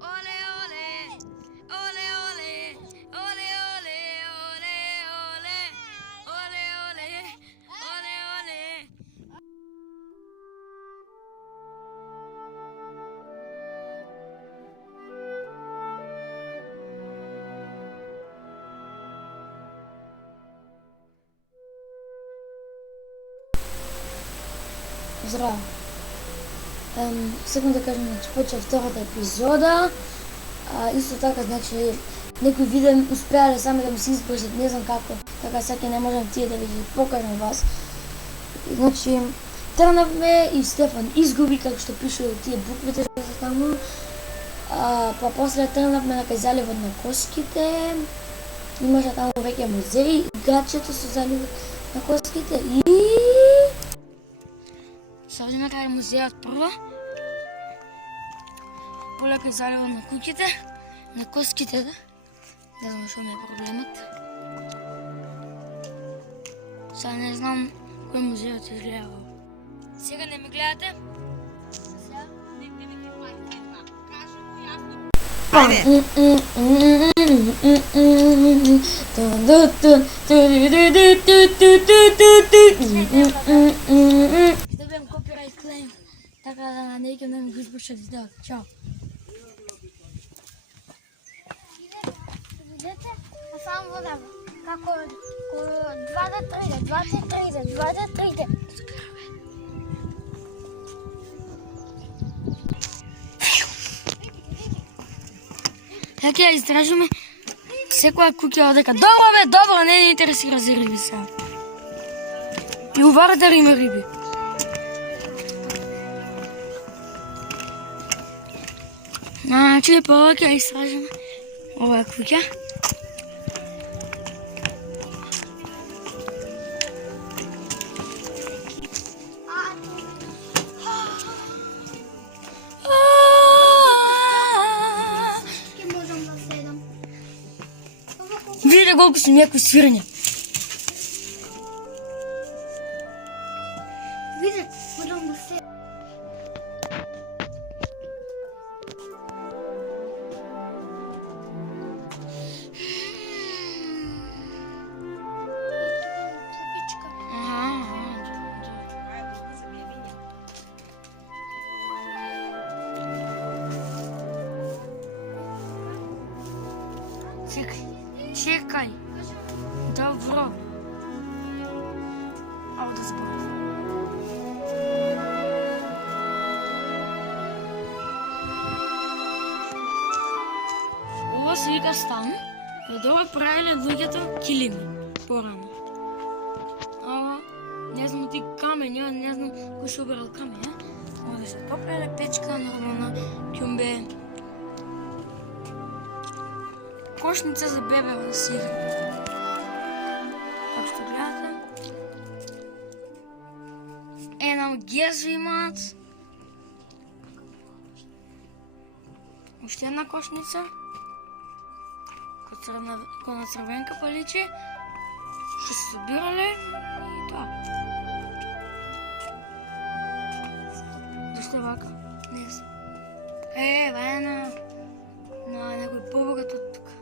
Ole, ole, ole, ole, ole, ole, ole, ole, ole, ole, ole. Здраво! Сакам да кажем, че почва втората епизода. Исто така, значи, некои видеа успеале сами да ми се избрзат, не знам како, така сега не можам тие да ви ги покажам вас. Значи, тргнавме и Стефан изгуби, како што пише тие буквите што се таму. Па после тргнавме на кај заливот на Коските. Имаше таму веќе музеи, гачето со заливот на Коските и... Се одиме кај музејот прво. Полека и заливот на куќите, на Коските, да. Не знам што ми е проблемот. Сега не знам кој музејот изгледа. Сега не ме гледате? Сега? Не ме гледате. Кажи му јасно. Ще добием копирайт клейм, така да не ќе да ми го избушат видеото. Чао! Видете, а само вода, како 2 да 3. Ја ја истражиме секоја куќа одека. Добро бе, добро, не интересира за риби сега. И у вардар има риби. Значи, прво ќе ја истражиме оваа куќа. Видите колку сум јако свирење. Виде, можам да се... Чекај. Добро. Ало да зборам. Ова се вика стан. Од ова правиле луѓето килими порано. Ова, не знам ти камења, не знам кој што обирал камења. Овде се топлеле печка, нормална, ќумбе. Кошница за бебе да си игра. Како што гледате. Една геза имаат. Уште една кошница. Кој на црвенка па личи. Што се собирале и тоа. Зашто е вака? Не знам. Ева една на некој побогат од тука.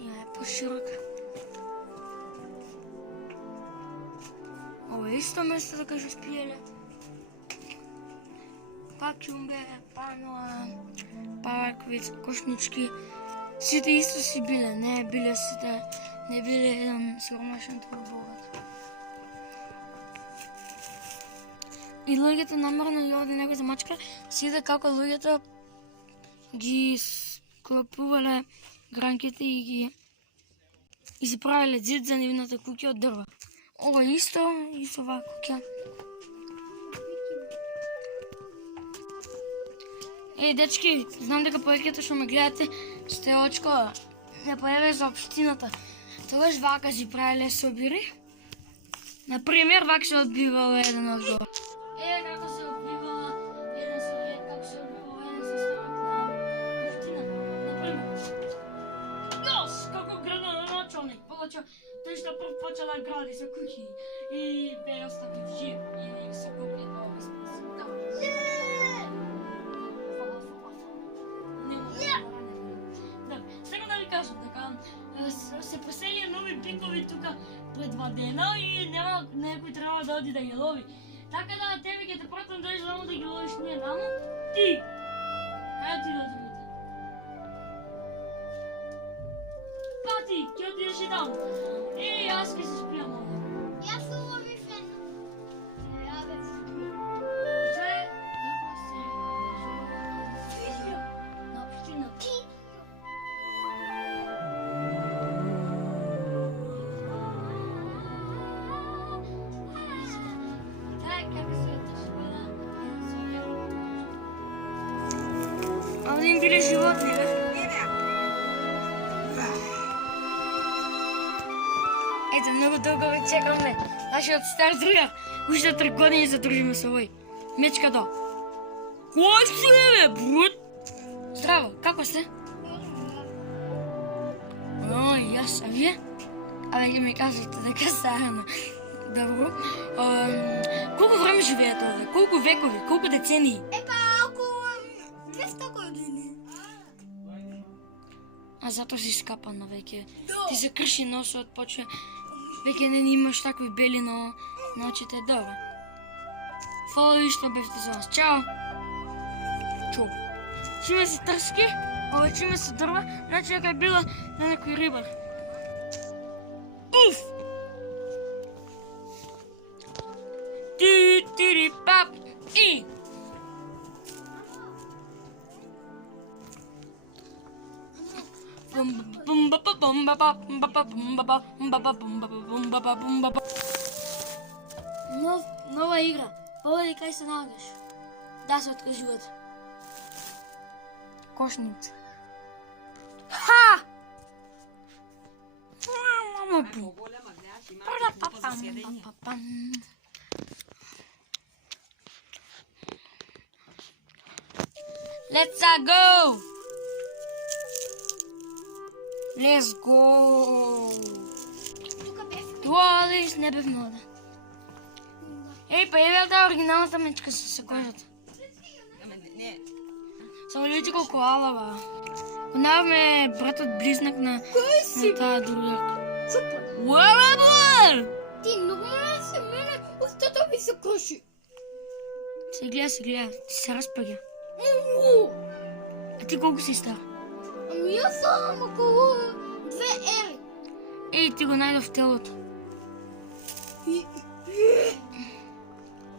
Има е поширока. Ова е исто место да кажу спиеле. Па ќумбе, па вакви кошнички. Сите исто си биле, не биле сите, не биле еден сиромашен тоа богат. И луѓето намерно и овде некој замачка, сите како луѓето ги склопувале гранките и си правиле зид за нивната куќа од дрва. Ова исто оваа куќа. Дечки, знам дека повеќето што ме гледате сте од школа. Не појаве за општината. Тогаш вака си правиле собири. Например, вака се одбивал еден одговор. Како се одбивала еден совет, како се одбивал еден составак на општина. Например, јас, како градоначалник, получил тој што прв почел да гради со куќи и бе оставив жив и се купи тоа безпоследно. бинкови тука пред 2 дена и нема некој треба да оди да ги лови. Така да тебе ќе те пратам да само да ги ловиш ние таму. Ти! Ајде ти да другите. Пати, ќе отидеш и таму. И јас ќе се спијам овде. Јас уловив едно. Ја бе. Тоа е како се на општината. Овде им биле животни, бе? Ето, многу долго ве чекаме. Нашиот стар другар. Уште 3 години задружиме со овој. Мечката. Кој си бе, брут? Здраво, како сте? Јас, а вие? Абе, ќе ми кажете дека сте добро. Колку време живеете овде? Колку векови? Колку децении? Епа, околу 200 години. А затоа си скапана веќе. Ти се крши носот, почва. Веќе не имаш такви бели на очите. Добро. Фала ви што бевте за нас. Чао. Чу. Чиме се трски, ова чиме се дрва, значи дека е била на некој рибар. Уф! Ти пап и Нова игра. Поведи кај се наоѓаш. Да се откажувате. Кошница. Ха! Let's go! Let's go! Тука бев. Уалис, не бев много. Ей, па е да оригиналната мечка с кожата. Само видите колко ала, ба. Понаваме братът близнак на тая друга. Супер. Уала, Ти нормално се мене, устата ми се круши. се гледа, ти се разпъгя. Много. А ти колко си стар? Ами аз съм около 2 ери. Ей, ти го найдох в телото.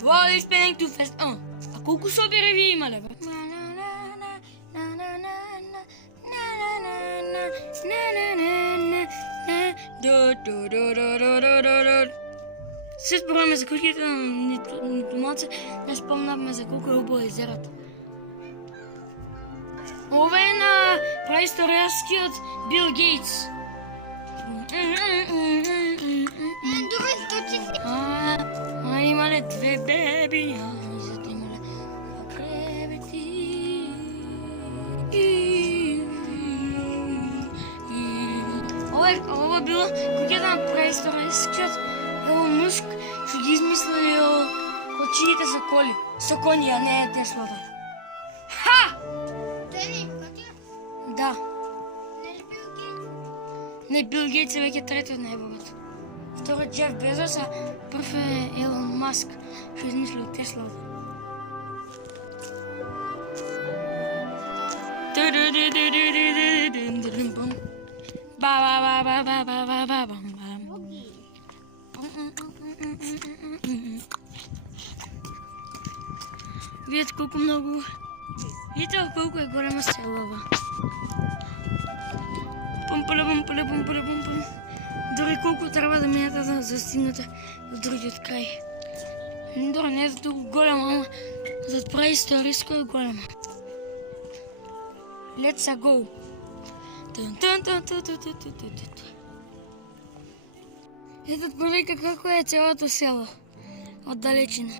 Wall is spinning too fast. А колко собира вие имале, бе? Се спомняме за кухите на нитомалце, не спомняме за колко е убаво езерата. Ова е на праисторискиот Бил Гейтс. Добре, точи. А имале 2 беби, а зато имале 2 кревети. Ова било куќата на праисторискиот Елон Муск, што ги измислил кочините за коли. Со коњи, а не Теслата. Ха! Дели, каки? Да. Не ли Бил Гейтс? Не, Бил Гейтс е веќе трети од најбогат. Второ Джеф Безос, а прв е Елон Маск, што измислил Теслата. Видите колко много... Видите колко е голема селава. Пумпале. Дори колко трябва да минете да застигнете до другият край. Дори не е за толкова голема, ама за преисториско е голема. Let's go! Ето отприлика како е цялото село. От далечина.